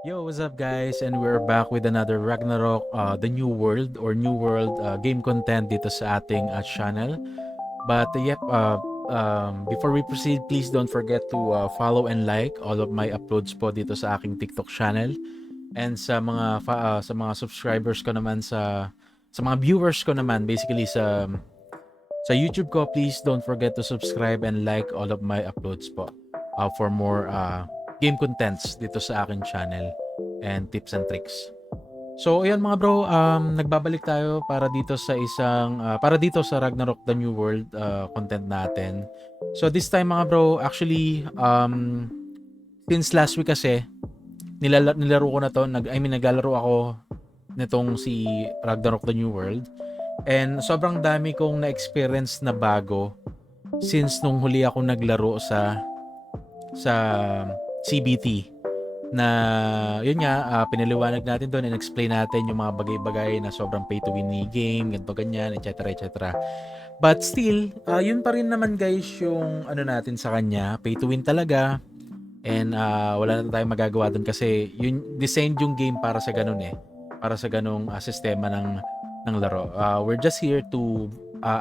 Yo, what's up guys? And we're back with another Ragnarok, the New World or New World game content dito sa ating channel. But before we proceed, please don't forget to follow and like all of my uploads po dito sa aking TikTok channel. And sa mga subscribers ko naman sa mga viewers ko naman basically sa YouTube ko, please don't forget to subscribe and like all of my uploads po for more game contents dito sa akin channel and tips and tricks. So ayun mga bro, nagbabalik tayo para dito sa Ragnarok The New World content natin. So this time mga bro, actually since last week kasi nilaro ko na to, naglalaro ako nitong si Ragnarok The New World. And sobrang dami kong na-experience na bago since nung huli ako naglaro sa CBT na yun nga, pinaliwanag natin doon and explain natin yung mga bagay-bagay na sobrang pay to win ni game, ganito ganyan, etc. etc. But still, yun pa rin naman guys yung ano natin sa kanya, pay to win talaga. And wala na tayong magagawa doon kasi yun designed yung game para sa ganun para sa ganung sistema ng laro. We're just here to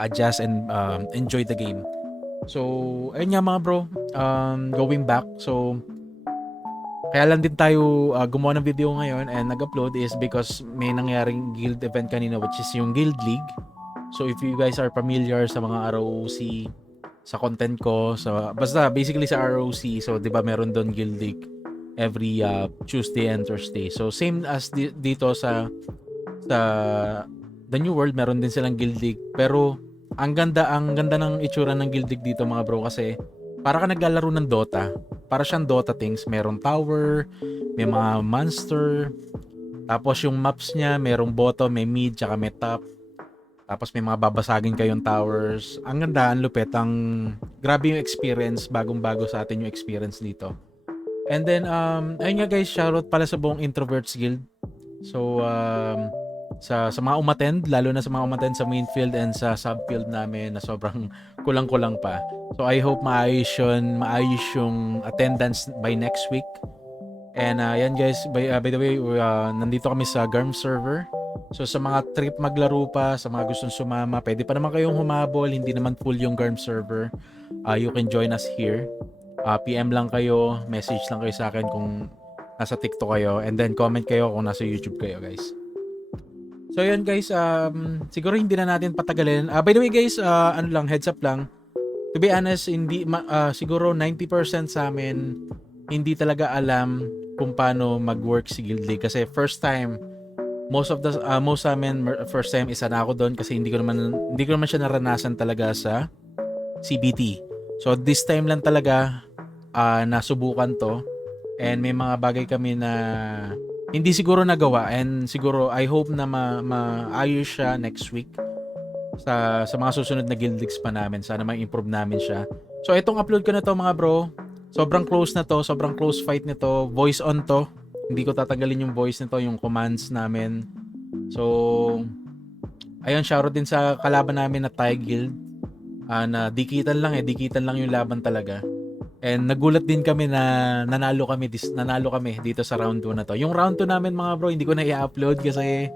adjust and enjoy the game. So, ayun nga mga bro, going back. So, kaya lang din tayo gumawa ng video ngayon and nag-upload is because may nangyaring guild event kanina which is yung Guild League. So, if you guys are familiar sa mga ROC, sa content ko, basta basically sa ROC, so 'di ba meron doon Guild League every Tuesday and Thursday. So, same as dito sa The New World, meron din silang Guild League. Pero ang ganda ng itsura ng Guild League dito mga bro kasi para ka naglalaro ng Dota. Para siyang Dota things, merong tower, may mga monster, tapos yung maps niya, merong bottom, may mid, tsaka may top. Tapos may mga babasagin kayong towers. Ang ganda, ang lupit, grabe yung experience, bagong-bago sa atin yung experience dito. And then ayun nga guys, shoutout pala sa buong Introverts Guild. So sa mga umattend, lalo na sa mga umattend sa main field and sa subfield namin na sobrang kulang-kulang pa. So I hope maayos yung attendance by next week. And yan guys, by the way, nandito kami sa GARM server. So sa mga trip maglaro pa, sa mga gustong sumama, pwede pa naman kayong humabol, hindi naman full yung GARM server. You can join us here. PM lang kayo, message lang kayo sa akin kung nasa TikTok kayo, and then comment kayo kung nasa YouTube kayo guys. So yun guys, siguro hindi na natin patagalin. By the way guys, heads up lang. To be honest, siguro 90% sa amin hindi talaga alam kung paano mag-work si Guild League kasi first time most sa amin first time isa na ako doon kasi hindi ko naman siya naranasan talaga sa CBT. So this time lang talaga nasubukan to and may mga bagay kami na hindi siguro nagawa and siguro I hope na maayos siya next week sa mga susunod na Guild Leagues pa namin. Sana ma-improve namin siya. So itong upload ko na to mga bro, sobrang close na to, sobrang close fight nito, voice on to. Hindi ko tatanggalin yung voice nito, yung commands namin. So ayun, shoutout din sa kalaban namin na Thai Guild. Na dikitan lang yung laban talaga. And nagulat din kami na nanalo kami dito sa round 2 na to. Yung round 2 namin mga bro, hindi ko na i-upload kasi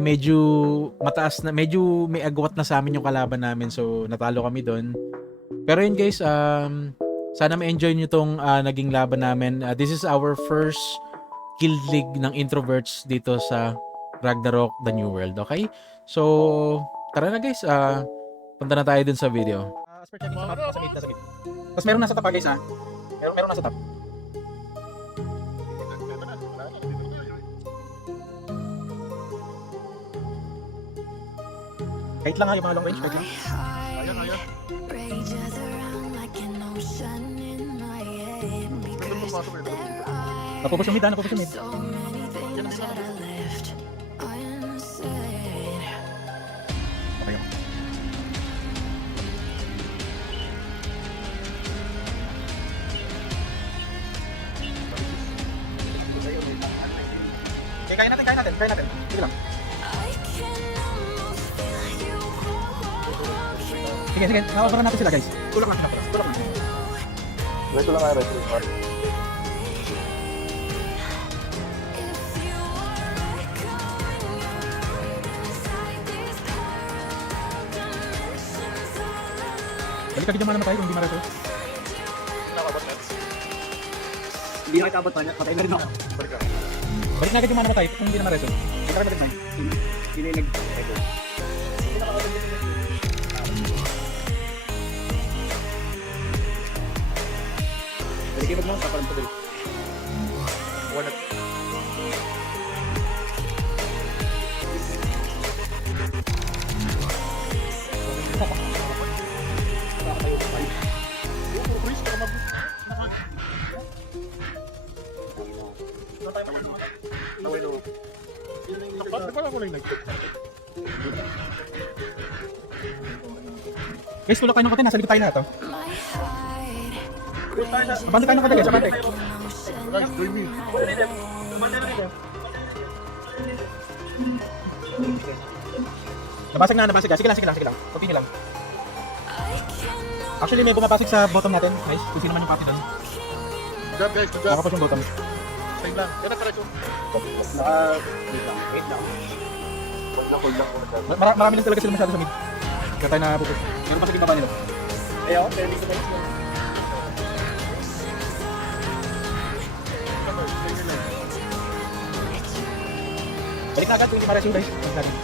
medyo mataas na, medyo may agwat na sa amin yung kalaban namin, so natalo kami doon. Pero yun guys, sana ma-enjoy nyo tong naging laban namin. This is our first Guild League ng Introverts dito sa Ragnarok The New World, okay? So tara na guys, punta na tayo dun sa video. Asper checking sa mid, nasa mid. Tapos meron nasa top guys meron nasa top. Kahit lang yung mga long range, kahit lang. Ayun. Napupus yung mid. Okay. Kaya natin. Sige lang. Sige. Nakapara natin sila guys. Tulak lang. Reto lang. Balik agad naman tayo kung hindi ma-resolve. Hindi na kitabot pa, patay na rin ako. Balik na agad yung mana tayo kung hindi na ma-resolve. Hindi ka rin hindi na nag-record. Balik kayo mo, papalang pa dali. Wala. Guys, tulak tayo ng kote. Nasa likod tayo lahat, oh. Banda tayo ng kote, guys. Abante. Nabasag na. Sige lang. Continue lang. Actually, may bumapasok sa bottom natin. Guys, kung sino man yung copy doon. Good job guys, good job. Nakapos yung bottom. Time lang. Yan ang karetso. Wait lang. Marami lang talaga sila masyado sa mid. Kaya tayo napupunta. Meron pa sa ginawa nila. Ayaw, pero hindi ko tayo. Balik na agad kung hindi ma-resolve, guys. Balik natin.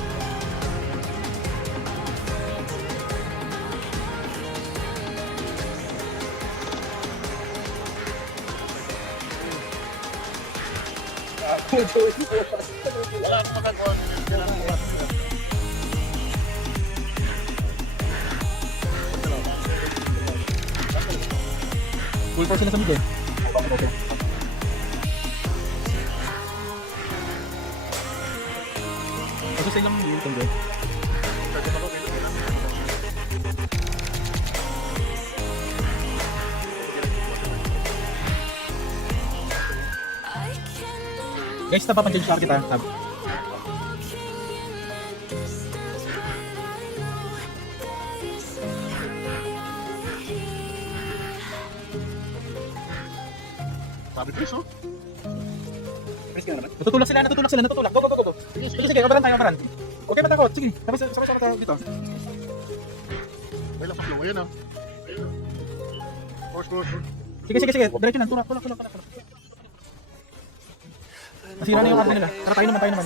Full force sila sa mid, eh. Okay. Kasi sa ilang mid, tunggu. Guys, tab pa change target, ha. Tab. Sabi Chris, oh. Press ka naman. Natutulak sila. Go. Sige, kabaran tayo. Okay, matakot. Sige, sama tayo dito. May lakas lang. Ayan, ah. Force. Sige. Diretso lang. Tulak. Nasira na yung arma nila. Tara, tayo naman.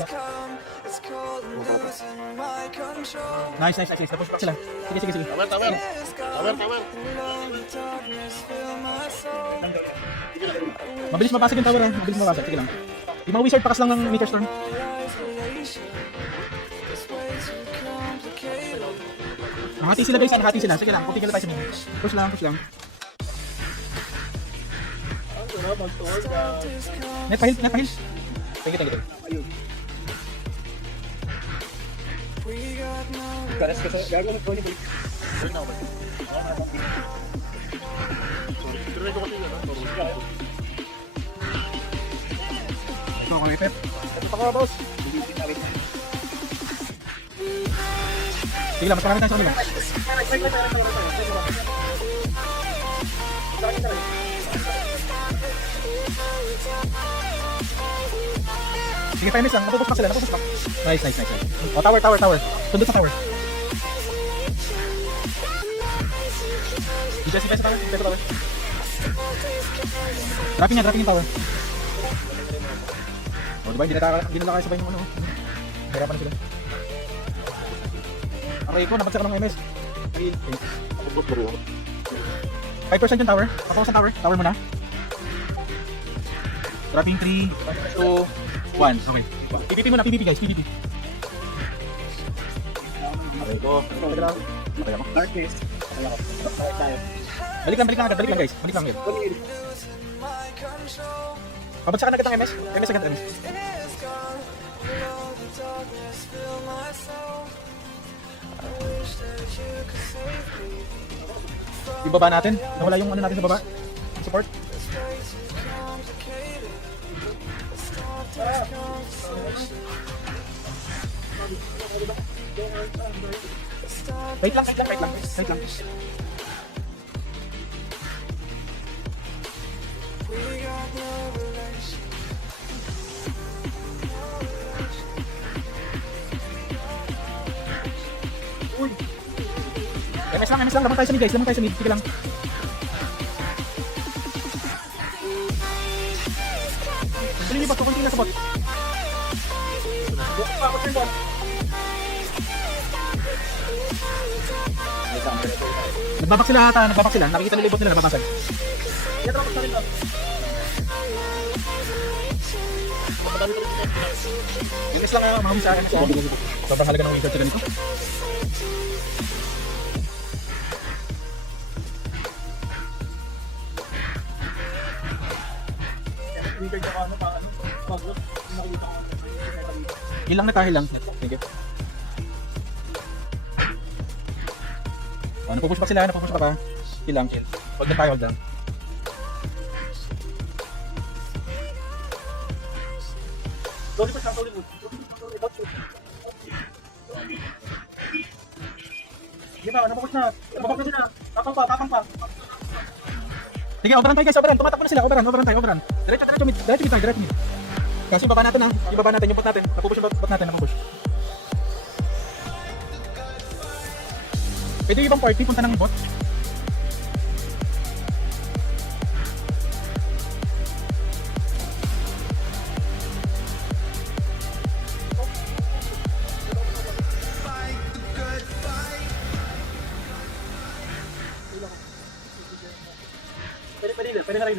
Nice. Tapos pa sila. Sige. Tower. Mabilis mapasok yung tower, ha. Sige lang. Yung mga wizard, pakas lang ng meteor storm. Nakati sila, guys. Sige lang. Puti ka tayo sa mini. Push lang. Net pa heal. Thank you. Karas ka sa gagawin ko ni Balik. Sorry ko kasi yan, ah. Ito ako, Pep. Ito pa ka, boss. Sige lang, mas marami tayo sa kanila. Sige, 5 minutes lang. Napupus pa sila. Nice. O, tower. Tundot sa tower. Defense sa tower. Dropping yung tower. O, diba? Hindi na kaya sabay yung ano. Hirapan na sila. Okay, ko, napagsak ka ng MS. 5% yung tower. Tapos sa tower. Tower muna. Dropping 3, 2, 1. Okay. PVP muna, guys. PVP. Okay, go. Okay ako. Darkness. Kaya ko. Tayo. Balik lang, guys. Balik lang. Pabagsakan agad ng MS. MS agad. Yung baba natin. Nawala yung ano natin sa baba. Support. Wait lang. MS lang. Labang tayo sa mid guys. Labang tayo sa mid. Sige lang. Tuloy niyo ba? Tuloy niyo na sa bot. Nagbabak sila ata. Nagbabak sila. Nakikita nila yung bot nila. Nagbabasag. Bilis lang mga sa akin. Sobrang halaga ng wizard sila nito. Hilang na tayo lang. Thank you. Napupush pa sila. Napupush pa pa. Hilang. Huwag na tayo. Huwag lang. Sige ba, napupush na. Napupush na sila. Tapang pa. Sige, overrun tayo guys, overrun. Tumatakbo na sila, overrun tayo. Diretso mid tayo. Kasi yung baba natin yung bot natin. Napupush yung bot natin, napupush. Pwede yung ibang party, punta ng bot. Pwede na rin.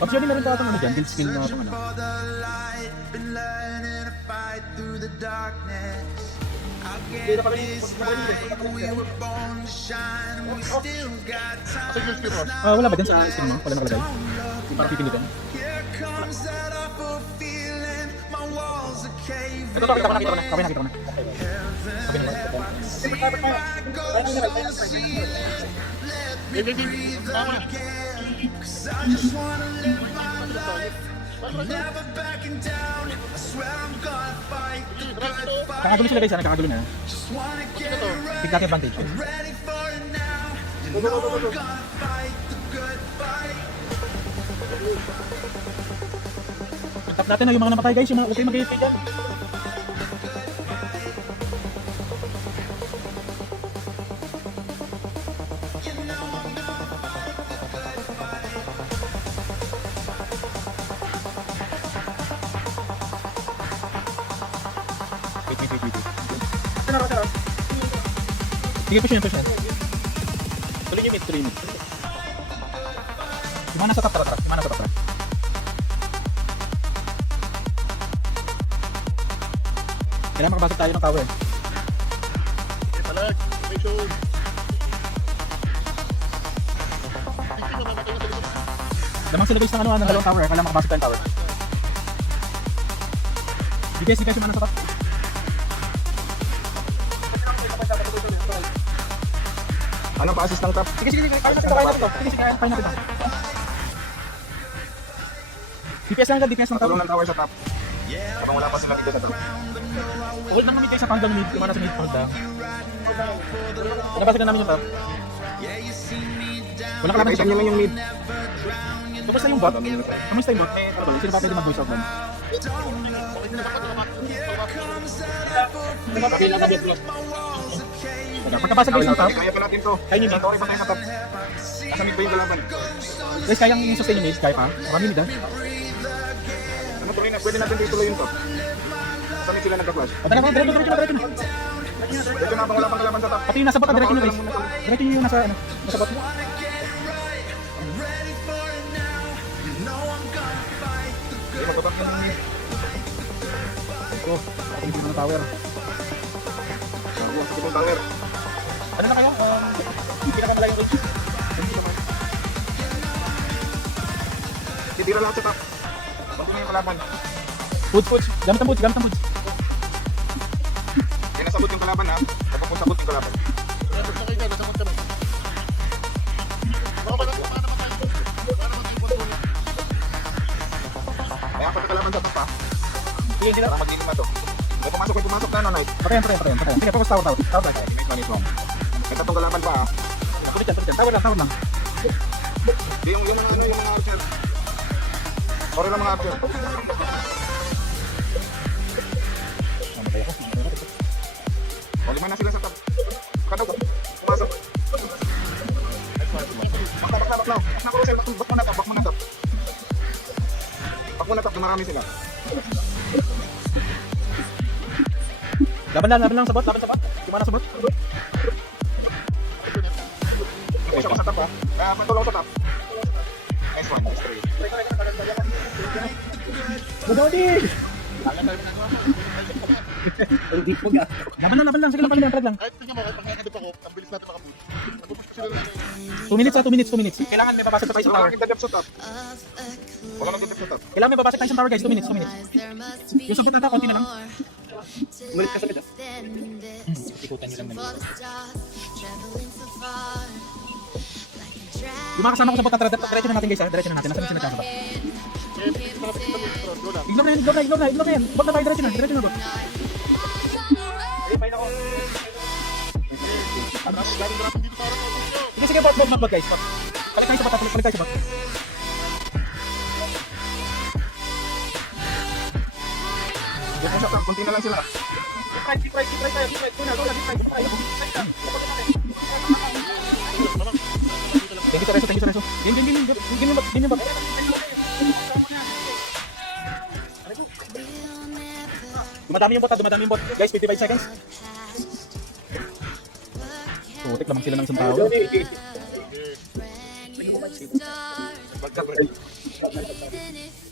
Actually, meron pa itong build skill na ito. Wala ba din sa skill mo? Wala nakalagay? Para pipilitin. Ito, nakita ko na. Nakita ko na. Kakagulo sila guys, kakagulo na. Big natin advantage. Tap natin na yung mga namatay guys, yung mga okay mag-hit dyan. Sige, push yun. Tuloy yung mid. Gimana sa top, tara. Kailangan makabasag tayo ng tower. Talag, may show. Lamang sila guys ng dalawang tower. Kailangan makabasag tayo ng tower. Di guys, yung mana sa top. Anong pa-assist ng top? Sige. Kaya natin to. Sige, kaya natin to. DPS lang DPS ng top. Tulong ng tower sa top. Habang wala pa sila dito sa top. Hold lang namin kayo sa countdown mid. Kumana sa mid countdown. Nabasag na namin yung top. Walang kalaban Nakita nyo lang yung mid. Kamusta yung bot? Kamusta yung bot? Sino pa pwede mag-voice out lang? Pagkabasag guys ng top, Kaya pa natin to. kaya nyo mid. Sorry pa tayo sa top. Nasa mid pa yung kalaban. Guys, kayang sustain yung mid, kaya pa. Marami mid ha. Ano tuloy na? Pwede natin tuloy yung top. Nasa mid sila nagka-flash. Diretso. Dito na habang wala pang kalaban sa top. Pati yung nasa bot, diretso nyo guys. Diretso nyo yung nasa bot. Hindi magtotap yung mid. Ito, hindi ng tower. Yung sa tower. Ano na kayo? Pinakamalayong range. Titira lahat sa top. Pagpunta yung kalaban. Puts. Gamit ang puts. Kaya nasabot yung kalaban ha. Kapag kung sabot yung kalaban. Nasa kayo, nasa mga kami. Baka naman tayo. Kaya pa kalaban sa top ha. Sige. Para mag-ilim na to. May pumasok na Knight. Patayan. Sige, focus tower. May money wrong. May tatong kalaban pa ha. Pulit yan. Tower lang. Di yung mga archer. Sorry lang mga archer. O, 5 na sila sa top. Kadog. Pumasok. Back na, Rosel. Back mo na top. Back mo na top, marami sila. Laban lang sa bot. Gimana sa bot? Ito siya sa top ha. Patulong sa top. Nice one, nice three. Budodi! Laban lang. Sige lang, pag lang. Kahit tingnan mo, kahit pagkakadip ako, ang bilis natin makabuti. Nagpupush ko sila lang. 2 minutes. Kailangan may babasag pa tayo sa tower. Wala nagdadap sa top. Wala nagdadap sa top. Kailangan may babasag tayo sa tower guys, 2 minutes. Yung subit ata, konti na lang. Umalit ka subit ah. Ikutan nyo lang naman. Yung mga kasama ko sa bot na diretso na natin guys ha, diretso na natin. Nasaan sila nagkakaba? Ignore na yan. Bot na tayo, diretso na bot. Sige, bot guys. Balik tayo sa bot. Dito sa top, kunti na lang sila. Deep right tayo. Go na, deep right tayo. Thank you, Tereso. Game yung bot. Dumadami yung bot. Guys, 55 seconds. Tutik lamang sila ng isang tao.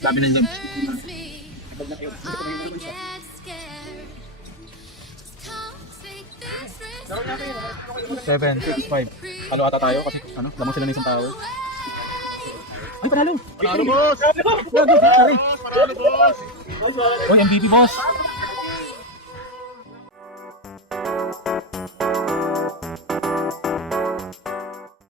Dami na yun. 7, 6, 5. Halo ata tayo kasi lamang sila ng isang tao. Ay, panalo! Panalo, boss! Sorry. Panalo, boss! Oy, MVP boss!